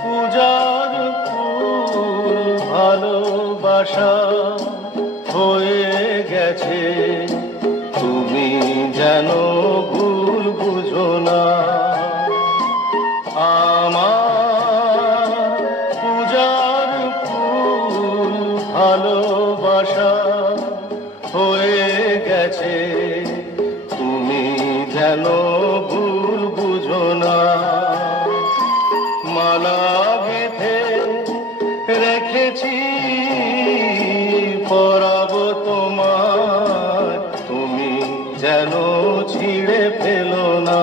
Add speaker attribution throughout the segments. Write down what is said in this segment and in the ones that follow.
Speaker 1: পূজার ভালোবাসা হয়ে গেছে। তুমি যেন ভুল বুঝো না। পূজার ফুল ভালোবাসা হয়ে গেছে। তুমি যেন ভুল মালা বেঁধে রেখেছি। পরাব তোমার তুমি যেন ছিঁড়ে ফেলো না।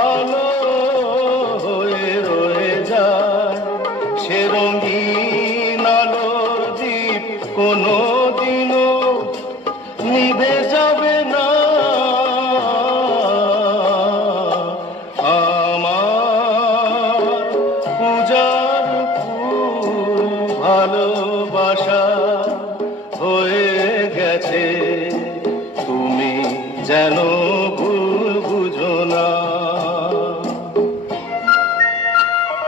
Speaker 1: সে রঙিন আলোর জীব কোনো দিনও নিভে যাবে না। আমার পূজার ভালোবাসা হয়ে গেছে, তুমি যেন